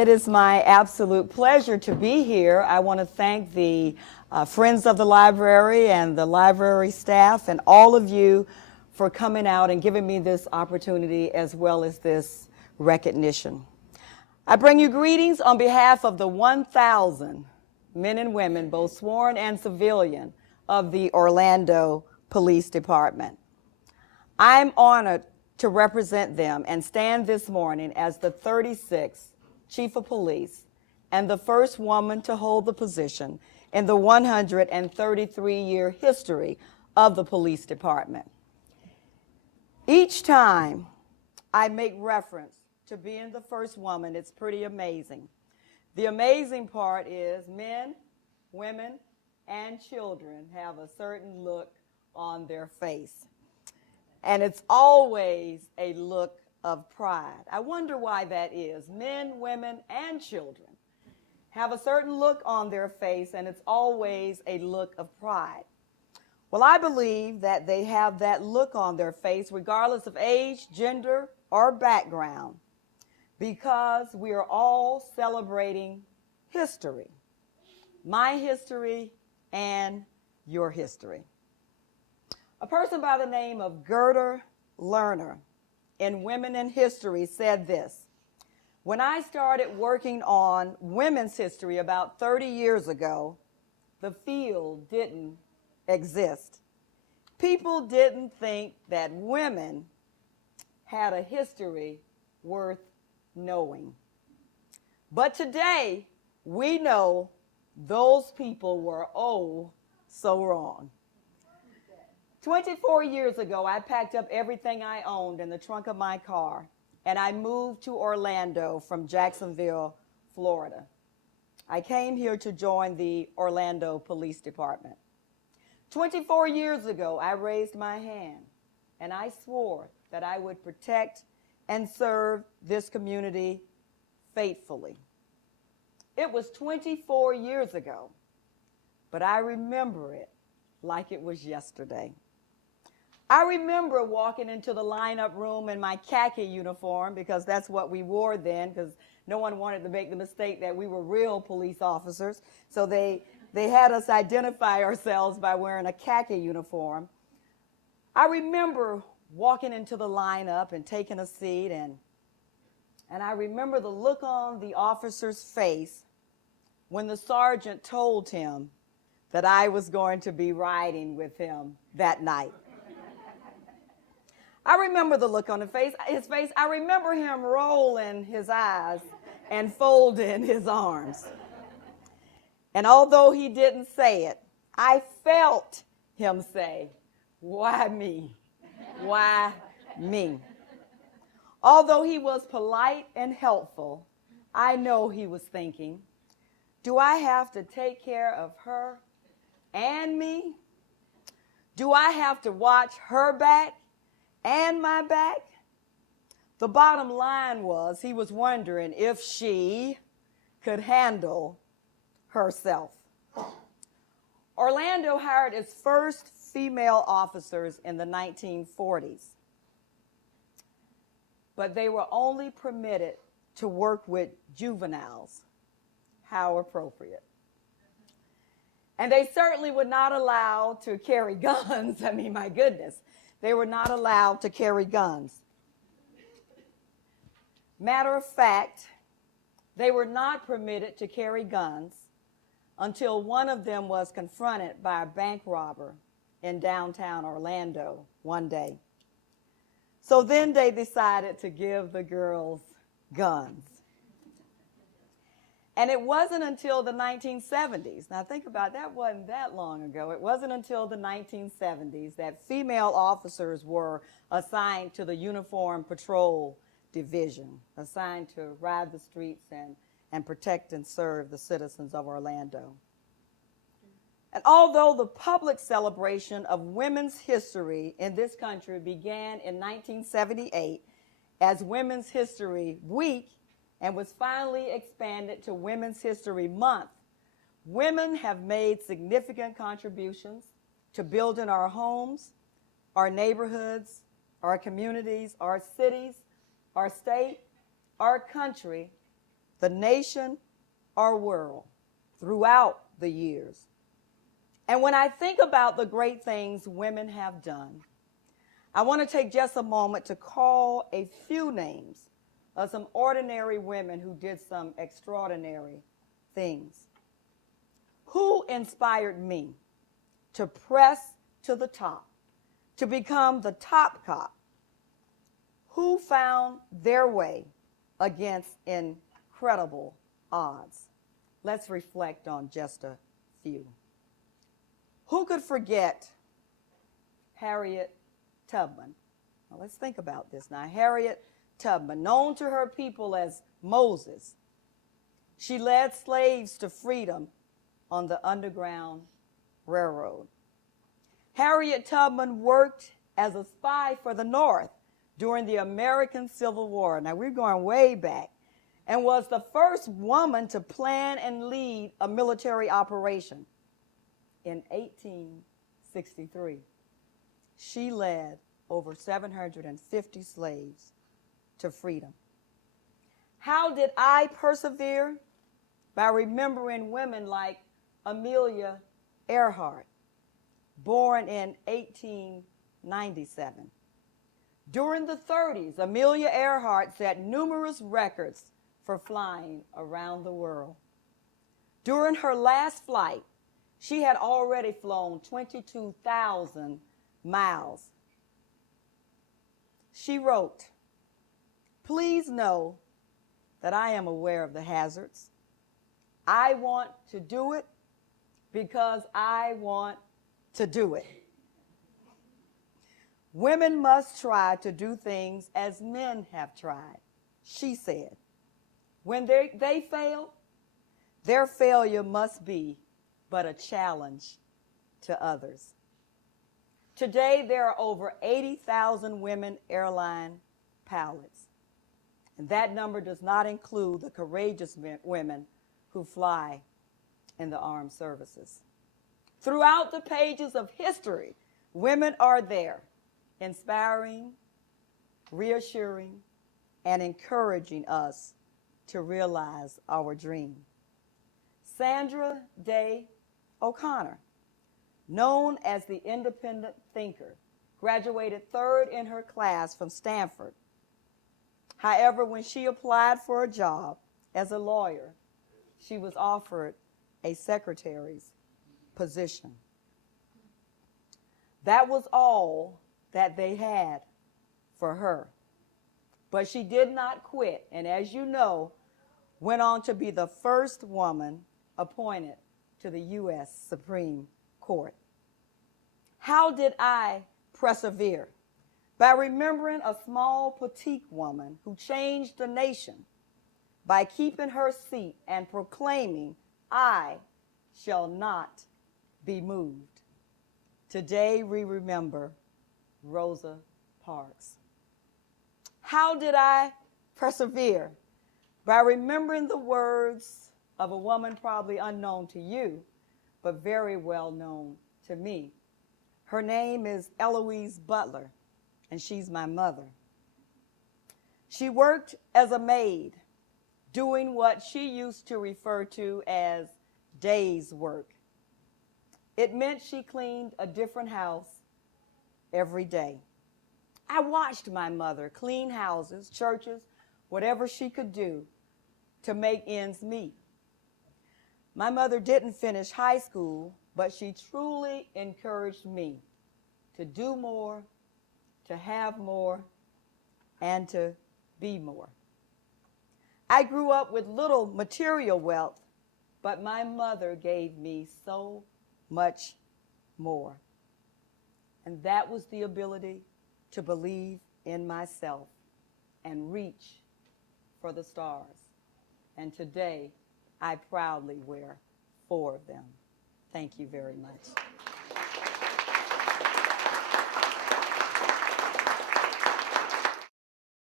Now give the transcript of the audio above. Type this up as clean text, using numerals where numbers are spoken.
It is my absolute pleasure to be here. I want to thank the Friends of the Library and the library staff and all of you for coming out and giving me this opportunity as well as this recognition. I bring you greetings on behalf of the 1,000 men and women, both sworn and civilian, of the Orlando Police Department. I'm honored to represent them and stand this morning as the 36th Chief of Police and the first woman to hold the position in the 133-year history of the police department. Each time I make reference to being the first woman, it's pretty amazing. The amazing part is men, women, and children have a certain look on their face. And it's always a look of pride. I wonder why that is. Men, women, and children have a certain look on their face, and it's always a look of pride. Well, I believe that they have that look on their face regardless of age, gender, or background, because we are all celebrating history. My history and your history. A person by the name of Gerda Lerner in Women in History said this: "When I started working on women's history about 30 years ago, the field didn't exist. People didn't think that women had a history worth knowing. But today, we know those people were oh so wrong." 24 years ago, I packed up everything I owned in the trunk of my car, and I moved to Orlando from Jacksonville, Florida. I came here to join the Orlando Police Department. 24 years ago, I raised my hand, and I swore that I would protect and serve this community faithfully. It was 24 years ago, but I remember it like it was yesterday. I remember walking into the lineup room in my khaki uniform, because that's what we wore then, because no one wanted to make the mistake that we were real police officers. So they had us identify ourselves by wearing a khaki uniform. I remember walking into the lineup and taking a seat, and I remember the look on the officer's face when the sergeant told him that I was going to be riding with him that night. I remember the look on his face. I remember him rolling his eyes and folding his arms. And although he didn't say it, I felt him say, "Why me? Why me?" Although he was polite and helpful, I know he was thinking, do I have to take care of her and me? Do I have to watch her back and my back? The bottom line was he was wondering if she could handle herself. Orlando hired its first female officers in the 1940s, but they were only permitted to work with juveniles. How appropriate. And they certainly were not allowed to carry guns. I mean, my goodness. They were not allowed to carry guns. Matter of fact, they were not permitted to carry guns until one of them was confronted by a bank robber in downtown Orlando one day. So then they decided to give the girls guns. And it wasn't until the 1970s, now think about that, wasn't that long ago. It wasn't until the 1970s that female officers were assigned to the Uniform Patrol Division, assigned to ride the streets and protect and serve the citizens of Orlando. And although the public celebration of women's history in this country began in 1978 as Women's History Week, and was finally expanded to Women's History Month, women have made significant contributions to building our homes, our neighborhoods, our communities, our cities, our state, our country, the nation or world throughout the years. And when I think about the great things women have done, I want to take just a moment to call a few names of some ordinary women who did some extraordinary things. Who inspired me to press to the top, to become the top cop? Who found their way against incredible odds? Let's reflect on just a few. Who could forget Harriet Tubman? Now let's think about this now. Harriet Tubman, known to her people as Moses, she led slaves to freedom on the Underground Railroad. Harriet Tubman worked as a spy for the North during the American Civil War. Now we're going way back, and was the first woman to plan and lead a military operation. In 1863, she led over 750 slaves to freedom. How did I persevere? By remembering women like Amelia Earhart, born in 1897. During the 30s, Amelia Earhart set numerous records for flying around the world. During her last flight, she had already flown 22,000 miles. She wrote, "Please know that I am aware of the hazards. I want to do it because I want to do it. Women must try to do things as men have tried," she said. When they fail, their failure must be but a challenge to others. Today, there are over 80,000 women airline pilots, and that number does not include the courageous women who fly in the armed services. Throughout the pages of history, women are there, inspiring, reassuring, and encouraging us to realize our dream. Sandra Day O'Connor, known as the independent thinker, graduated third in her class from Stanford. However, when she applied for a job as a lawyer, she was offered a secretary's position. That was all that they had for her. But she did not quit, and as you know, went on to be the first woman appointed to the U.S. Supreme Court. How did I persevere? By remembering a small, petite woman who changed the nation by keeping her seat and proclaiming, "I shall not be moved." Today we remember Rosa Parks. How did I persevere? By remembering the words of a woman probably unknown to you, but very well known to me. Her name is Eloise Butler, and she's my mother. She worked as a maid, doing what she used to refer to as day's work. It meant she cleaned a different house every day. I watched my mother clean houses, churches, whatever she could do to make ends meet. My mother didn't finish high school, but she truly encouraged me to do more, to have more, and to be more. I grew up with little material wealth, but my mother gave me so much more. And that was the ability to believe in myself and reach for the stars. And today, I proudly wear 4 of them. Thank you very much.